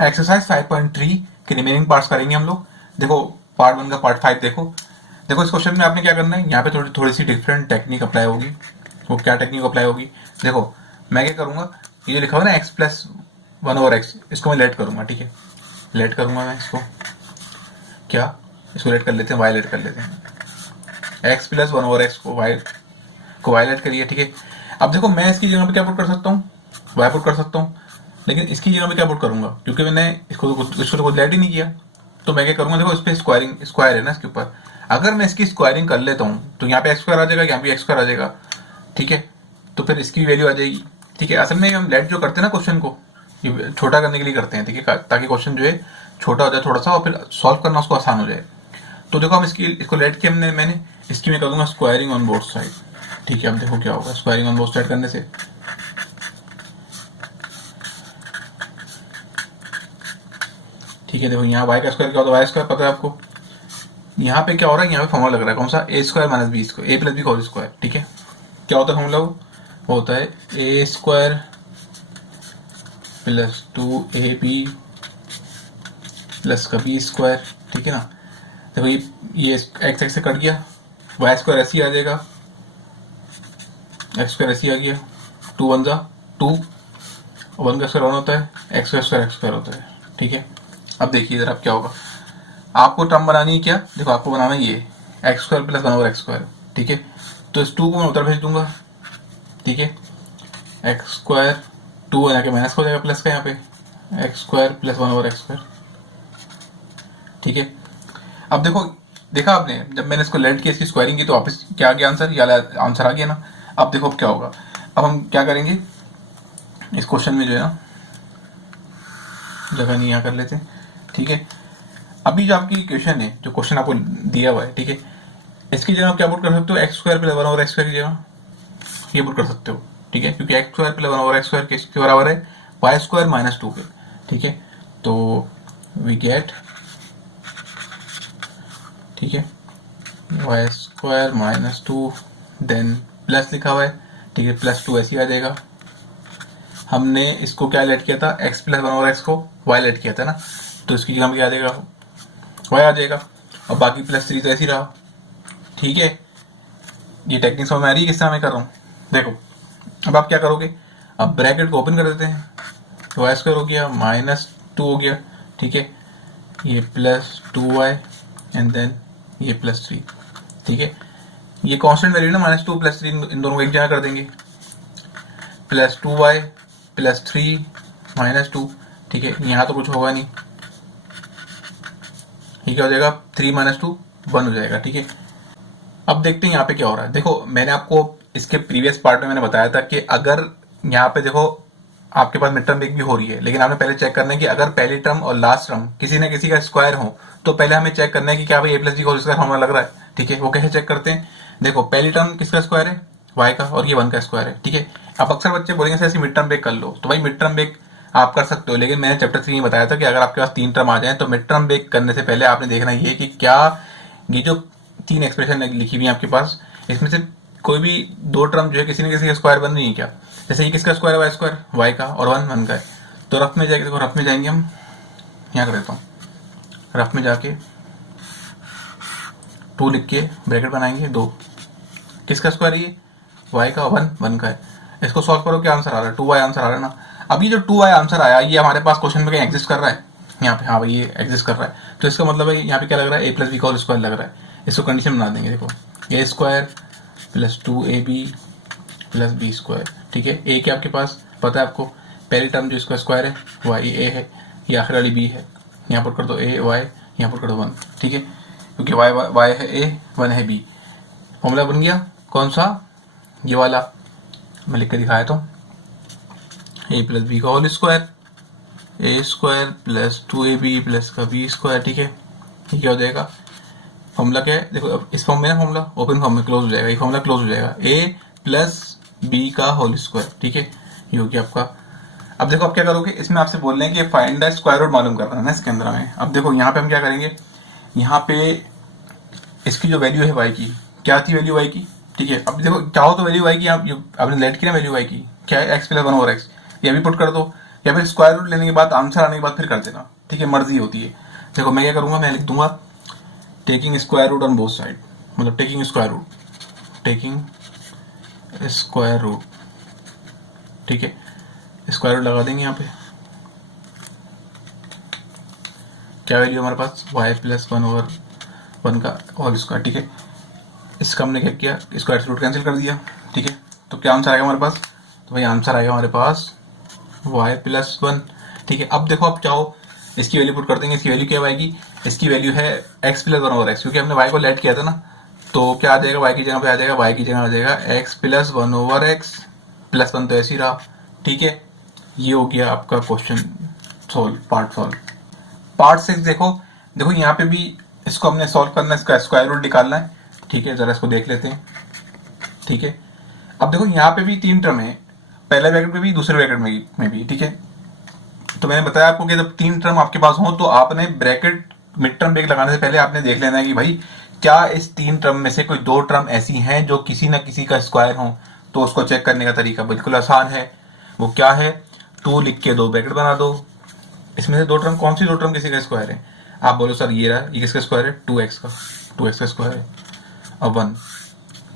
Exercise 5.3 के remaining parts करेंगे हम लोग। देखो पार्ट 1 का पार्ट 5 देखो। देखो इस क्वेश्चन में आपने क्या करना है, यहाँ पे थोड़ी थोड़ी सी डिफरेंट टेक्निक अप्लाई होगी। वो क्या टेक्निक अप्लाई होगी, देखो मैं क्या करूँगा, ये लिखा हुआ ना x प्लस 1/x, इसको मैं लेट करूँगा। ठीक है, लेट करूँगा मैं इसको, क्या इसको लेट कर लेते हैं, y लेट कर लेते हैं। x प्लस 1/x को y लेट करिए। ठीक है, अब देखो मैं इसकी जगह पे क्या पुट कर सकता हूँ, y पुट कर सकता हूँ, लेकिन इसकी जगह पे क्या पुट करूंगा, क्योंकि मैंने इसको तो कुछ लेट ही नहीं किया, तो मैं क्या करूंगा, देखो इस पर स्क्वायर है ना इसके ऊपर, अगर मैं इसकी स्क्वायरिंग कर लेता हूँ तो यहाँ पे एक्स स्क्वायर आ जाएगा, यहाँ पे एक्स स्क्वायर आ जाएगा। ठीक है, तो फिर इसकी वैल्यू आ जाएगी। ठीक है, असल में हम लेट जो करते हैं ना क्वेश्चन को, ये छोटा करने के लिए करते हैं। ठीक है, ताकि क्वेश्चन जो है छोटा हो जाए थोड़ा सा, और फिर सॉल्व करना उसको आसान हो जाए। तो देखो हम इसको लेट के मैंने इसकी मैं कर दूंगा स्क्वायरिंग ऑन बोथ साइड। ठीक है, अब देखो क्या होगा स्क्वायरिंग ऑन बोथ साइड करने से। ठीक है, देखो यहाँ y का स्क्वायर क्या होता है, y स्क्वायर पता है आपको। यहाँ पे क्या हो रहा है, यहाँ पे फॉर्मूला लग रहा है कौन सा, a square minus B square, a plus B whole square. ठीक है, क्या होता है फॉर्मूला, वो होता है a square plus 2ab plus का बी स्क्वायर। ठीक है ना, देखो ये एक्स एक्स से कट गया, y स्क्वायर ऐसे ही आ जाएगा, एक्स स्क्वायर ऐसे ही आ गया, 2 1 जा 2, 1 का स्क्वायर 1 होता है, एक्स का स्क्वायर एक्स स्क्वायर होता है। ठीक है, अब देखिए इधर अब क्या होगा, आपको टर्म बनानी है क्या, देखो आपको बनाना है ये x square plus 1/x square. ठीक है, तो इस 2 को मैं उधर भेज दूंगा। ठीक है, एक्स स्क्वायर 2 यहाँ के माइनस हो जाएगा प्लस का, यहाँ पे x square plus 1/x square. ठीक है, अब देखो देखा आपने, जब मैंने इसको लेट किया, इसकी स्क्वायरिंग की, तो वापस क्या आ गया आंसर, या आंसर आ गया ना। अब देखो अब क्या होगा, अब हम क्या करेंगे इस क्वेश्चन में जो है ना, जगह नहीं यहाँ कर लेते हैं। ठीक है, अभी जो आपकी इक्वेशन है, जो क्वेश्चन आपको दिया हुआ है, ठीक है, इसकी जगह आप क्या पुट कर सकते हो, x square plus 1/x square की जगह ये पुट कर सकते हो। ठीक है, क्योंकि x square plus 1/x square किसके बराबर है, वाई स्क्वायर माइनस 2 के। ठीक है, तो वी गेट, ठीक है, Y square minus 2 then plus लिखा हुआ है। ठीक है, प्लस 2 ऐसे ही आ जाएगा। हमने इसको क्या लेट किया था, एक्स प्लस 1/x को वाई लेट किया था ना, तो इसकी जगह क्या आ जाएगा, वाई आ जाएगा, और बाकी प्लस 3 तो ऐसे ही रहा। ठीक है, ये टेक्निक समझ में आ रही है किस तरह मैं कर रहा हूँ। देखो अब आप क्या करोगे, अब ब्रैकेट को ओपन कर देते हैं, तो वाई स्क्वायर हो गया माइनस 2 हो गया। ठीक है, ये प्लस 2y एंड देन ये प्लस 3। ठीक है, ये कांस्टेंट वैल्यू ना, माइनस 2 प्लस 3, इन दोनों को एक जगह कर देंगे, प्लस 2y प्लस 3 माइनस 2। ठीक है, यहाँ तो कुछ होगा नहीं, ये क्या हो जाएगा, 3 माइनस 2 1 हो जाएगा। ठीक है, अब देखते हैं यहाँ पे क्या हो रहा है। देखो मैंने आपको इसके प्रीवियस पार्ट में मैंने बताया था कि अगर यहाँ पे देखो आपके पास मिड टर्म एक भी हो रही है, लेकिन आपने पहले चेक करना है कि अगर पहली टर्म और लास्ट टर्म किसी न किसी का स्क्वायर हो, तो पहले हमें चेक करना है कि क्या भाई A plus B whole square formula लग रहा है। ठीक है, वो कैसे चेक करते हैं, देखो पहली टर्म किसका स्क्वायर है, y का, और ये 1 का स्क्वायर है। ठीक है, अब अक्सर बच्चे बोलेंगे सर मिड टर्म ब्रेक कर लो, तो भाई मिड टर्म ब्रेक आप कर सकते हो, लेकिन मैंने चैप्टर 3 में बताया था कि अगर आपके पास 3 टर्म आ जाए, तो मिड टर्म ब्रेक करने से पहले आपने देखना ये कि क्या ये जो 3 एक्सप्रेशन लिखी हुई है आपके पास, इसमें से कोई भी 2 टर्म जो है किसी न किसी का स्क्वायर बन रही है क्या। जैसे ये किसका स्क्वायर है, वाई स्क्वायर, वाई का, और 1 का है। तो रफ में जाके देखो, रफ में जाएंगे हम, यहाँ कर देता हूँ, रफ में जाके 2 लिख के ब्रैकेट बनाएंगे, 2 किसका स्क्वायर है, ये वाई का, 1 का है। इसको सॉल्व करो, क्या आंसर आ रहा है, 2y आंसर आ रहा है ना। अभी जो 2y आंसर आया, ये हमारे पास क्वेश्चन में कहीं एग्जिस्ट कर रहा है, यहाँ पे, हाँ भाई ये एग्जिस्ट कर रहा है, तो इसका मतलब है यहाँ पे क्या लग रहा है, ए प्लस बी का होल स्क्वायर लग रहा है। इसको कंडीशन बना देंगे, देखो A square plus 2ab plus B square. ठीक है, ए क्या आपके पास पता है आपको, पहली टर्म जो इसका स्क्वायर है वाई ए है, ये आखिर वाली बी है, यहाँ पर कर दो ए वाई, यहाँ पर कर दो 1। ठीक है, क्योंकि वाई है ए, 1 है बी, फॉर्मूला बन गया कौन सा, ये वाला मैं लिख के दिखाया तो, ए प्लस बी का होल स्क्वायर, ए स्क्वायर प्लस 2ab प्लस का बी स्क्वायर। ठीक है, ये क्या हो जाएगा, फॉर्मूला क्या है, देखो अब इस फॉर्म में ना फॉर्मूला ओपन फॉर्म में क्लोज हो जाएगा, ये फॉर्मूला क्लोज हो जाएगा, ए प्लस बी का होल स्क्वायर। ठीक है, ये हो गया आपका। अब देखो अब क्या करोगे, इसमें आपसे बोल रहे हैं कि फाइंड द स्क्वायर रूट मालूम करना है ना इसके अंदर में। अब देखो यहाँ पे हम क्या करेंगे, यहाँ पे इसकी जो वैल्यू है वाई की, क्या थी वैल्यू वाई की। ठीक है, अब देखो चाहो तो वैल्यू वाई की आपने लेट की ना वैल्यू वाई की क्या है, एक्स प्लस 1/x, ये भी पुट कर दो, या फिर स्क्वायर रूट लेने के बाद आंसर आने के बाद फिर कर देना, ठीक है, मर्जी होती है। देखो मैं क्या करूंगा, मैं लिख दूंगा taking square root on both side, मतलब टेकिंग स्क्वायर रूट, ठीक है, स्क्वायर रूट लगा देंगे यहाँ पे। क्या वैल्यू हमारे पास y प्लस 1/1 का होल स्क्वायर, ठीक है। इसका हमने क्या किया, स्क्वायर से रूट कैंसिल कर दिया, ठीक है। तो क्या आंसर आएगा हमारे पास, तो भाई आंसर आएगा हमारे पास y प्लस 1, ठीक है। अब देखो आप चाहो इसकी वैल्यू पुट कर देंगे, इसकी वैल्यू क्या आएगी, इसकी वैल्यू है x प्लस 1/x, क्योंकि हमने y को लेट किया था ना, तो क्या आ जाएगा, y की जगह पे आ जाएगा, y की जगह आ जाएगा x प्लस 1/x प्लस 1 तो ऐसे ही रहा, ठीक है। ये हो गया आपका question solve, part solve. Part 6 देखो यहाँ पे भी इसको हमने सॉल्व करना है, इसका स्क्वायर रूट निकालना है, ठीक है। जरा इसको देख लेते हैं, ठीक है। अब देखो यहाँ पे भी 3 टर्म है, पहले ब्रैकेट में भी दूसरे ब्रैकेट में भी, ठीक है। तो मैंने बताया आपको कि जब 3 टर्म आपके पास हो तो आपने ब्रैकेट मिड टर्म ब्रेक लगाने से पहले आपने देख लेना है कि भाई क्या इस 3 टर्म में से कोई 2 टर्म ऐसी हैं जो किसी न किसी का स्क्वायर हो। तो उसको चेक करने का तरीका बिल्कुल आसान है, वो क्या है, 2 लिख के 2 ब्रैकेट बना दो। इसमें से 2 टर्म, कौन सी 2 टर्म किसी का स्क्वायर है, आप बोलो सर ये रहा, ये किसका स्क्वायर है, 2x का स्क्वायर है। अब 1,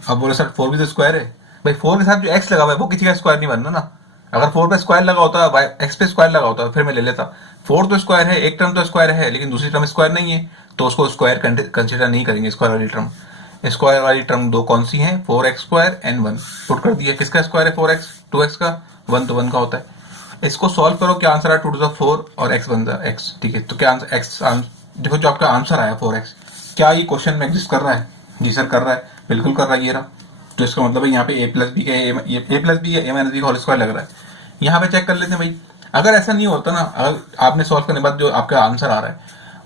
अब बोलो सर 4 भी तो स्क्वायर है, भाई 4 के साथ जो x लगा हुआ है वो किसी का स्क्वायर नहीं बनना ना। अगर 4 पे स्क्वायर लगा होता, x पे स्क्वायर लगा होता फिर मैं ले लेता। 4 तो स्क्वायर है, एक टर्म तो स्क्वायर है, लेकिन दूसरी टर्म स्क्वायर नहीं है, तो उसको स्क्वायर कंसिडर नहीं करेंगे। स्क्वायर वाली टर्म 2 कौन सी है, 4x² एंड 1 पुट कर दिया। किसका स्क्वायर है 4x, 2x का, 1 तो 1 का होता है। इसको सॉल्व करो, क्या आंसर आया 2 to the 4 और x बन जाए x, ठीक है। तो क्या आंसर x, देखो जो आपका आंसर आया 4x, क्या ये क्वेश्चन में एग्जिस्ट कर रहा है, जी सर कर रहा है, बिल्कुल कर रहा है, ये रहा। तो इसका मतलब है यहाँ पे a प्लस बी का a माइनस बी का होल स्क्वायर लग रहा है। यहाँ पे चेक कर लेते हैं भाई, अगर ऐसा नहीं होता ना, अगर आपने सॉल्व करने के बाद जो आपका आंसर आ रहा है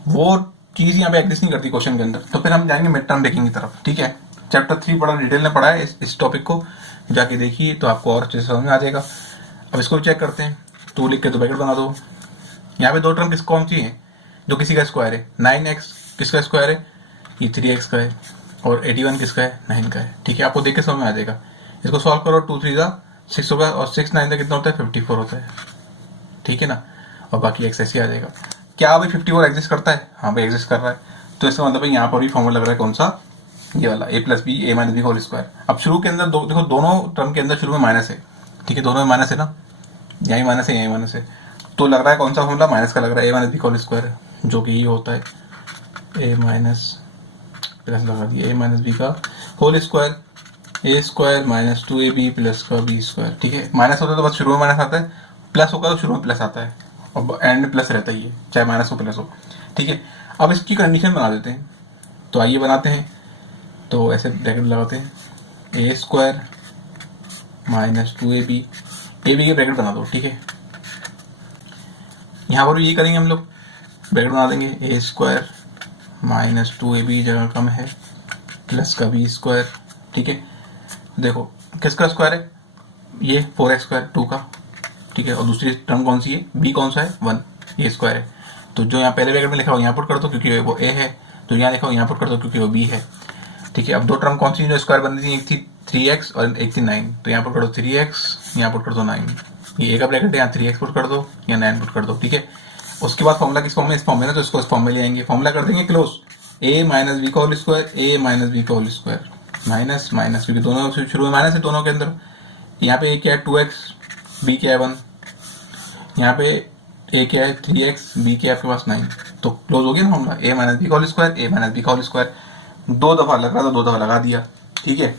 वो चीज यहाँ पे एग्जिस्ट नहीं करती क्वेश्चन के अंदर, तो फिर हम जाएंगे मिड टर्म ब्रेकिंग की तरफ, ठीक है। चैप्टर 3 बड़ा डिटेल में पढ़ा है, इस टॉपिक को जाके देखिए तो आपको और अच्छे से समझ में आ जाएगा। अब इसको चेक करते हैं, 2 लिख के 2 ब्रैकेट बना दो। यहाँ पे 2 टर्म कौन सी है जो किसी का स्क्वायर है, 9x किसका स्क्वायर है, ये 3x का है, और 81 किसका है, 9 का है, ठीक है। आपको देख के समझ में आ जाएगा। इसको सॉल्व करो, 2 3 6 होगा और 6 9 कितना होता है, 54 होता है, ठीक है ना। और बाकी x ऐसे आ जाएगा। क्या अभी 54 एग्जिस्ट करता है, हाँ भाई एग्जिस्ट कर रहा है। तो इसका मतलब यहाँ पर भी फॉर्मूला लग रहा है कौन सा, ये वाला a plus B a minus B whole square. अब शुरू के अंदर देखो दोनों टर्म के अंदर शुरू में माइनस है, ठीक है, दोनों में माइनस है ना, यही माइनस है यही माइनस है, तो लग रहा है कौन सा फॉर्मूला, माइनस का लग रहा है, a minus B whole square, जो कि ये होता है a माइनस प्लस लगा दिया a माइनस बी का whole square, a square minus 2ab plus का b स्क्वायर, ठीक है। माइनस होता है तो बस शुरू में माइनस आता है, प्लस होगा तो शुरू में प्लस आता है, और एंड में प्लस रहता ही है, चाहे माइनस हो प्लस हो, ठीक है। अब इसकी कंडीशन बना देते हैं, तो आइए बनाते हैं। तो ऐसे ब्रैकेट लगाते हैं, a square minus 2ab, ab के ब्रैकेट बना दो, ठीक है। यहाँ पर ये करेंगे हम लोग, ब्रैकेट बना देंगे, a स्क्वायर माइनस 2ab जगह कम है प्लस का b स्क्वायर, ठीक है। देखो किसका स्क्वायर है, ये 4x² 2 का, ठीक है। और दूसरी टर्म कौन सी है, b कौन सा है 1, ये स्क्वायर है। तो जो यहाँ पहले ब्रैकेट में लिखा हो यहाँ पुट कर दो क्योंकि वो a है, तो यहाँ लिखा हो यहाँ पुट कर दो क्योंकि वो b है, ठीक है। अब 2 टर्म कौन सी जो स्क्वायर बन रही थी, एक थी 3x और एक थी 9, तो यहाँ पुट कर दो 3x, यहाँ पुट कर दो 9, ये a का ब्रैकेट है, यहाँ 3x पुट कर दो, यहाँ 9 पुट कर दो, ठीक है। उसके बाद फॉर्मूला किस फॉर्म में, इस फॉर्म में ना, तो इसको इस फॉर्म में ले आएंगे, फॉर्मूला कर देंगे क्लोज, a माइनस बी का whole square, a minus B का होल स्क्वायर, माइनस माइनस क्योंकि दोनों शुरू में माइनस है दोनों के अंदर। यहाँ पे a क्या है 2x, b क्या है 1, यहाँ पे a क्या है 3x, b क्या है आपके पास 9, तो क्लोज हो गया ना फॉर्मूला, a माइनस बी का whole square, a minus B का होल स्क्वायर। 2 दफा लग रहा था, 2 दफा लगा दिया, ठीक है।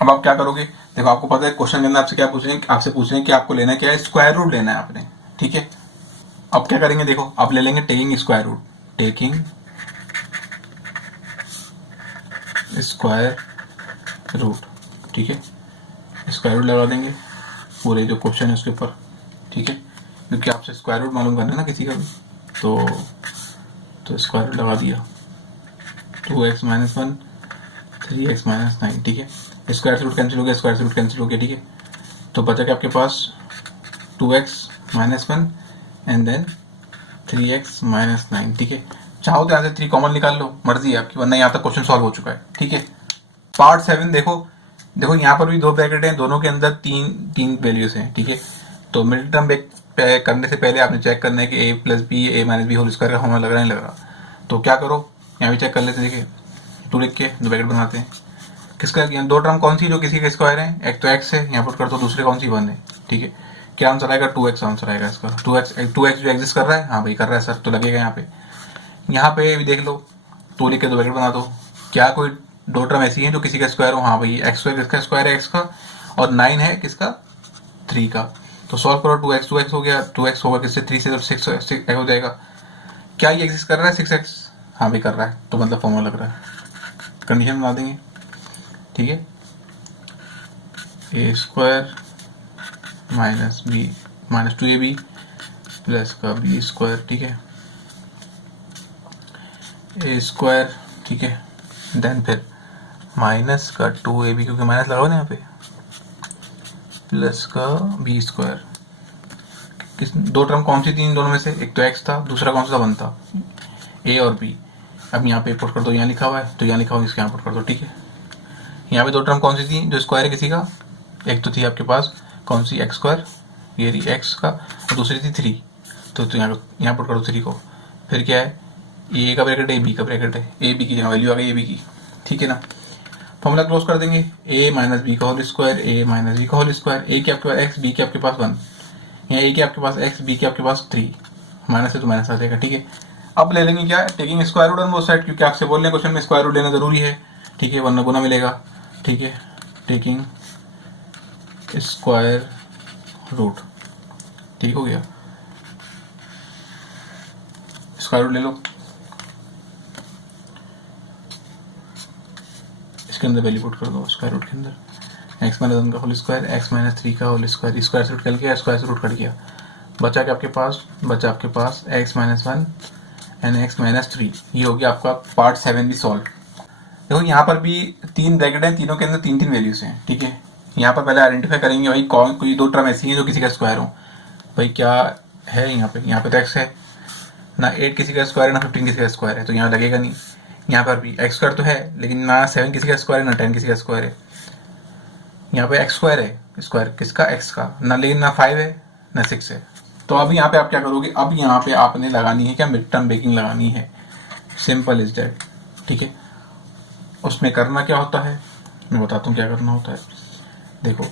अब आप क्या करोगे, देखो आपको पता है क्वेश्चन के अंदर आपसे क्या पूछेंगे, आपसे पूछेंगे कि आपको लेना क्या है, स्क्वायर रूट लेना है आपने, ठीक है। अब क्या करेंगे, देखो आप ले लेंगे taking square root, taking square root, ठीक है। स्क्वायर रूट लगा देंगे पूरे जो क्वेश्चन है उसके ऊपर, ठीक है, क्योंकि आपसे स्क्वायर रूट मालूम करना है ना किसी का भी, तो स्क्वायर रूट लगा दिया, 2x माइनस 1 3x माइनस 9, ठीक है। स्क्वायर से रूट कैंसिल हो गया, स्क्वायर से रूट कैंसिल हो गया, ठीक है। तो बचा क्या आपके पास 2x minus 1 and then 3x minus 9, ठीक है। चाहो तो यहाँ से 3 कॉमन निकाल लो, मर्जी है आपकी, वरना यहाँ तक क्वेश्चन सॉल्व हो चुका है, ठीक है। पार्ट 7 देखो यहाँ पर भी 2 ब्रैकेट हैं, दोनों के अंदर तीन वैल्यूज हैं, ठीक है। तो मिडिल टर्म करने से पहले आपने चेक करना है कि ए प्लस बी ए माइनस बी होल स्क्वायर का फॉर्मूला लग रहा है नहीं लग रहा। तो क्या करो, यहाँ भी चेक कर लेते हैं। देखिए 2 लिख के 2 ब्रैकेट बनाते हैं। किसका, यहाँ 2 टर्म कौन सी जो किसी का स्क्वायर है, एक तो x है, यहाँ पुट कर दो, दूसरे कौन सी 1 है। ठीक है, क्या आंसर आएगा, 2x आंसर आएगा इसका। 2x जो एग्जिस्ट कर रहा है, हाँ भाई कर रहा है सर, तो लगेगा यहाँ पे। यहाँ पे भी देख लो, 2 लिख के 2 ब्रैकेट बना दो। क्या कोई 2 टर्म ऐसी हैं जो किसी का स्क्वायर हो, हाँ भाई एक्स स्क्वायर किसका स्क्वायर है, x का, और 9 है किसका, 3 का। तो सॉल्व करो, 2x हो गया, 2x होगा किससे, 3 से, तो 6 हो जाएगा। क्या ये एग्जिस्ट कर रहा है 6x, हाँ भाई कर रहा है, तो मतलब फॉर्मूला लग रहा है। कंडीशन बना देंगे, ठीक है, A square minus B minus 2ab plus का बी स्क्वायर, ठीक है, ए स्क्वायर, ठीक है, देन फिर माइनस का 2ab, क्योंकि माइनस लगाओ ना यहाँ पे, प्लस का बी स्क्वायर। किस 2 टर्म कौन सी थी इन दोनों में से, एक तो x था, दूसरा कौन सा 1 था, a और b। अब यहाँ पे पुट कर दो, यहाँ लिखा हुआ है तो यहाँ लिखा हुआ है, इसके यहाँ पुट कर दो, ठीक है। यहाँ पे 2 टर्म कौन सी थी जो स्क्वायर है किसी का, एक तो थी आपके पास कौन सी, एक्स स्क्वायर, ये रही x का, और दूसरी थी 3, तो यहाँ पुट कर दो 3 को। फिर क्या है, ए का ब्रैकेट है, बी का ब्रैकेट है, ए बी की जगह वैल्यू आ गई ए बी की, ठीक है ना। फॉर्मूला क्लोज कर देंगे, a माइनस बी का whole square, a minus B का होल स्क्वायर, a के आपके पास x, b के आपके पास 1, यहाँ a के आपके पास x, b के आपके पास 3, माइनस है तो माइनस आ जाएगा, ठीक है। अब ले लेंगे क्या, taking square root on both side, क्योंकि आपसे बोल रहे हैं क्वेश्चन में स्क्वायर रूट लेना जरूरी है, ठीक है, वरना गुना मिलेगा, ठीक है। टेकिंग स्क्वायर रूट, ठीक हो गया, स्क्वायर रूट ले लो, इसके अंदर वैल्यू पुट कर दो स्क्वायर रूट के अंदर, x माइनस 1 का होल स्क्वायर, x माइनस 3 का होल स्क्वायर, स्क्वायर से रूट कट गया, स्क्वायर से रूट कट गया, बचा क्या आपके पास, बचा आपके पास x minus 1 and x minus 3। ये हो गया आपका पार्ट 7 भी सॉल्व। देखो यहाँ पर भी 3 ब्रैकेट हैं, तीनों के अंदर 3 वैल्यूज हैं, ठीक है। यहाँ पर पहले आइडेंटिफाई करेंगे भाई कौन कोई 2 टर्म ऐसी हैं जो किसी का स्क्वायर हो। भाई क्या है यहाँ पे तो x है ना, 8 किसी का स्क्वायर है ना 15 किसी का स्क्वायर है, तो यहाँ लगेगा नहीं। यहाँ पर भी x स्क्वायर तो है, लेकिन ना 7 किसी का स्क्वायर है ना 10 किसी का स्क्वायर है। यहाँ पे x स्क्वायर है, स्क्वायर किसका, x का, ना लेकिन ना 5 है ना 6 है। तो अब यहाँ पे आप क्या करोगे, अब यहाँ पे आपने लगानी है क्या, मिड टर्म ब्रेकिंग लगानी है, सिंपल इज दैट, ठीक है। उसमें करना क्या होता है, मैं बताता हूँ क्या करना होता है। देखो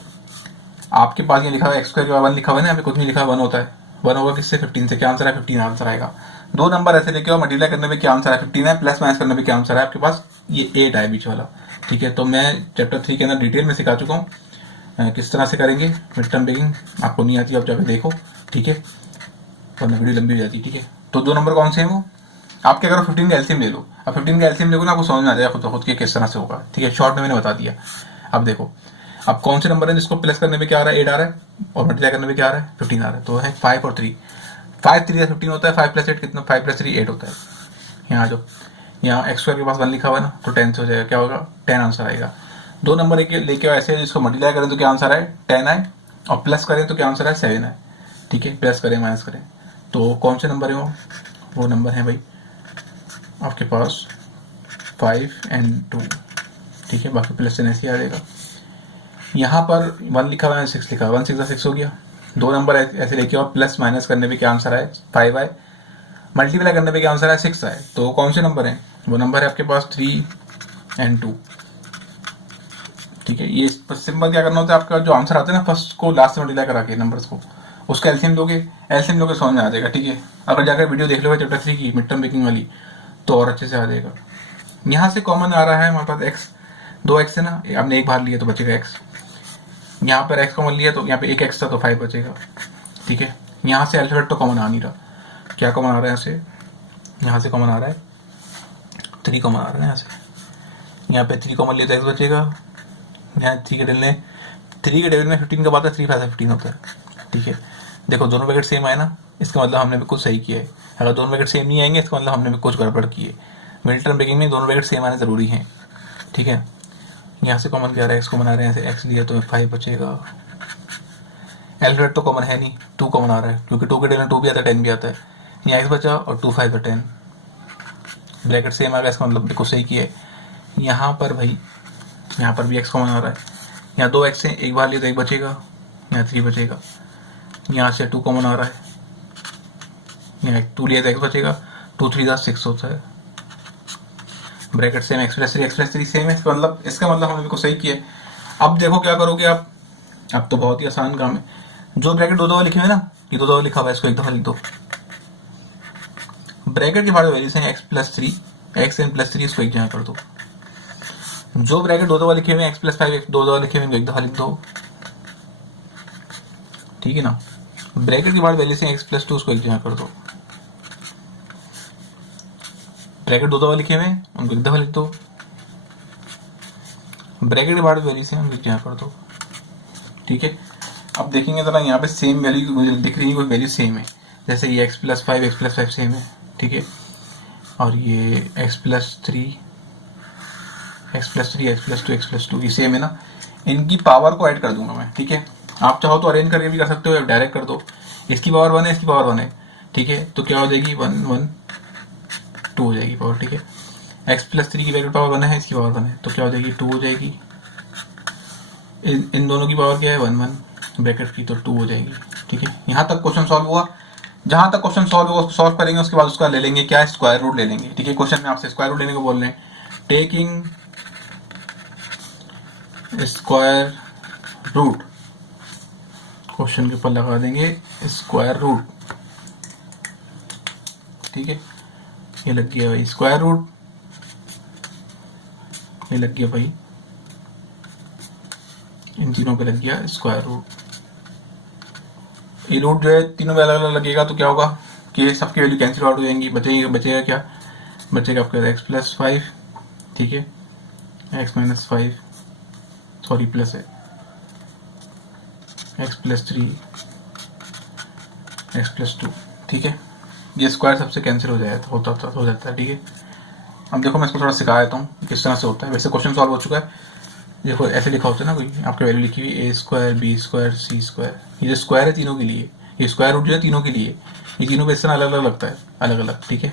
आपके पास ये लिखा हुआ है x स्क्वायर के बाद 1 लिखा हुआ है ना, यहाँ पे कुछ नहीं लिखा, 1 होता है, 1 होगा किससे, 15 से, क्या आंसर है 15 आंसर आएगा। 2 नंबर ऐसे लेके आओ, मल्टीप्लाई करने में क्या आंसर है 15 है, प्लस माइनस करने में क्या आंसर है आपके पास, ये 8 है बीच वाला, ठीक है। तो मैं चैप्टर 3 के अंदर डिटेल में सिखा चुका हूँ किस तरह से करेंगे मिड टर्म ब्रेकिंग, आपको नहीं आती आप जाकर देखो, ठीक है, वरना वीडियो लंबी हो जाती है, ठीक है। तो 2 नंबर कौन से हैं वो, आप क्या करो 15 का एलसीएम ले लो, अब 15 का एलसीएम देखो ना, आपको समझ में आ जाएगा खुद के किस तरह से होगा, ठीक है, शॉर्ट में मैंने बता दिया। अब देखो अब कौन से नंबर है जिसको प्लस करने में क्या आ रहा है, 8 आ रहा है, और मल्टीप्लाई करने में क्या आ रहा है 15 आ रहा है, तो है 5 और 3, 5 3 15 होता है, 5 प्लस 8 कितना, 5 प्लस 3 8 होता है। यहाँ जो यहाँ एक्स स्क्वायर के पास 1 लिखा हुआ है ना, तो 10 से हो जाएगा, क्या होगा 10 आंसर आएगा। 2 नंबर लेके ऐसे जिसको मल्टीप्लाई करें तो क्या आंसर आए 10 आए, और प्लस करें तो क्या आंसर आए 7 आए, ठीक है, प्लस करें माइनस करें, तो कौन से नंबर है वो नंबर है भाई आपके पास 5 and 2, ठीक है, बाकी प्लस से ऐसे ही आ जाएगा। यहाँ पर 1 लिखा हुआ है 6 लिखा हुआ है, 1 6 6 हो गया। 2 नंबर ऐसे लेके और प्लस माइनस करने पे क्या आंसर आए 5 आए, मल्टीप्लाई करने पे क्या आंसर आए 6 आए, तो कौन से नंबर है, वो नंबर है आपके पास 3 and 2, ठीक है। ये सिंपल क्या करना होता है, आपका जो आंसर आता है ना फर्स्ट को लास्ट से मल्टीप्लाई करा के नंबर्स को, उसका एलसीएम दोगे, एलसीएम लोगे समझ में आ जाएगा, ठीक है। अगर जाकर वीडियो देख लो चैप्टर 3 की मिड टर्म ब्रेकिंग वाली, तो और अच्छे से आ जाएगा। यहाँ से कॉमन आ रहा है हमारे पास x, 2x है ना, हमने एक बाहर लिया तो बचेगा x, यहाँ पर x कॉमन लिया तो यहाँ पे एक x था तो 5 बचेगा, ठीक है। यहाँ से अल्फाबेट तो कॉमन आ नहीं रहा, क्या कॉमन आ रहा है यहाँ से कॉमन आ रहा है 3 कॉमन आ रहा है यहाँ से, यहाँ पे 3 कॉमन लिया तो x बचेगा, यहाँ 3 के टेबल में 15 का बात है, 3 5 15 होता है, ठीक है। देखो दोनों ब्रैकेट सेम आए ना, इसका मतलब हमने भी कुछ सही किया है, अगर दोनों ब्रैकेट सेम नहीं आएंगे इसका मतलब हमने भी कुछ गड़बड़ की है। मिड टर्म ब्रेकिंग में दोनों ब्रैकेट सेम आने जरूरी हैं, ठीक है। यहाँ से कॉमन क्या आ रहा है, x कॉमन आ रहा है, यहाँ से x लिया तो 5 बचेगा, एल्फाबेट तो कॉमन है नहीं, 2 कॉमन आ रहा है क्योंकि 2 के टेबल में 2 भी आता है 10 भी आता है, यहाँ x बचा और 2 5 10, ब्रैकेट सेम आ गया, इसका मतलब बिल्कुल सही किया है। यहाँ पर भाई यहाँ पर भी x कॉमन आ रहा है, यहाँ 2 x है, एक बार लिया तो 1 बचेगा, यहाँ 3 बचेगा, यहाँ से 2 कॉमन आ रहा है, यहाँ 2 लिया तो x बचेगा, 2 3 6 होता है, bracket same x plus three same है, मतलब इसका मतलब हमने बिल्कुल सही किया है। अब देखो क्या करोगे आप, अब तो बहुत ही आसान काम है, जो ब्रैकेट दो दफा लिखे हुए ना, ये दो दफा लिखा हुआ है, इसको एक दफा लिख दो। ब्रैकेट के बाद वैल्यूज हैं x plus three, X N plus three, इसको एक जगह कर दो। जो ब्रैकेट दो दफा लिखे हुए हैं x प्लस फाइव, दो दफा लिखे हुए हैं, एक दफा लिख दो, ठीक है ना। ब्रैकेट के बाद वैल्यूज हैं x प्लस टू, उसको एक जगह कर दो। ब्रैकेट दो दफा लिखे हुए हैं, उनको एक दफा लिख दो। ब्रैकेट के बाद वैल्यू से हम क्या कर दो, ठीक है। अब देखेंगे जरा, यहाँ पे सेम वैल्यू दिख रही है, कोई वैल्यू सेम है, जैसे ये x प्लस फाइव सेम है, ठीक है, और ये x plus three, x plus to ये सेम है ना। इनकी पावर को ऐड कर दूंगा मैं, ठीक है। आप चाहो तो अरेंज करके भी कर सकते हो, डायरेक्ट कर दो। इसकी पावर 1 है, इसकी पावर 1 है, ठीक है, तो क्या हो जाएगी 1 1 2 हो जाएगी पावर, ठीक है। x प्लस थ्री की ब्रैकेट पावर 1 है, इसकी पावर 1 है, तो क्या हो जाएगी 2 हो जाएगी। इन दोनों की पावर क्या है 1 1 ब्रैकेट की, तो 2 हो जाएगी, ठीक है। यहाँ तक क्वेश्चन सॉल्व हुआ। जहां तक क्वेश्चन सॉल्व होगा उसको सॉल्व करेंगे, उसके बाद उसका ले लेंगे क्या, स्क्वायर रूट ले लेंगे, ठीक है। क्वेश्चन में आपसे स्क्वायर रूट लेने को बोल रहे हैं, टेकिंग स्क्वायर रूट, क्वेश्चन के ऊपर लगा देंगे स्क्वायर रूट, ठीक है। ये लग गया भाई स्क्वायर रूट, ये लग गया भाई, इन तीनों पे लग गया स्क्वायर रूट। ये रूट जो है तीनों में अलग अलग लगेगा, तो क्या होगा कि सबकी वैल्यू कैंसिल आउट हो जाएंगी, बचेगा क्या, बचेगा आपका एक्स प्लस फाइव, ठीक है, x minus five, sorry plus है, x plus three, x plus two, ठीक है। ये स्क्वायर सबसे कैंसिल हो जाएगा, हो जाता है, ठीक है। अब देखो मैं इसको थोड़ा सिखा देता हूँ किस तरह से होता है। वैसे क्वेश्चन सॉल्व हो चुका है, देखो ऐसे लिखा होता है ना, कोई आपकी वैल्यू लिखी हुई ए स्क्वायर बी स्क्वायर सी स्क्वायर, ये जो स्क्वायर है तीनों के लिए, ये स्क्वायर रूट जो है तीनों के लिए, ये तीनों पे इस तरह अलग अलग लगता है, अलग अलग, ठीक है।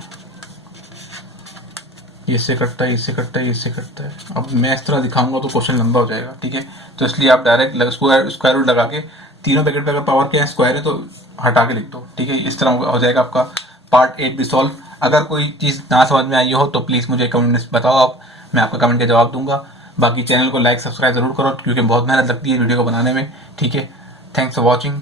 ये इससे कटता है, इससे कटता है, इससे कटता है। अब मैं इस तरह दिखाऊंगा तो क्वेश्चन लंबा हो जाएगा, ठीक है। तो इसलिए आप डायरेक्ट स्क्वायर रूट लगा के तीनों ब्रैकेट पे अगर पावर क्या है स्क्वायर है तो हटा के लिख दो, ठीक है। इस तरह हो जाएगा आपका पार्ट 8 भी सॉल्व। अगर कोई चीज़ ना समझ में आई हो तो प्लीज़ मुझे कमेंट में बताओ आप, मैं आपका कमेंट का जवाब दूंगा। बाकी चैनल को लाइक सब्सक्राइब जरूर करो, क्योंकि बहुत मेहनत लगती है वीडियो को बनाने में, ठीक है। Thanks for watching.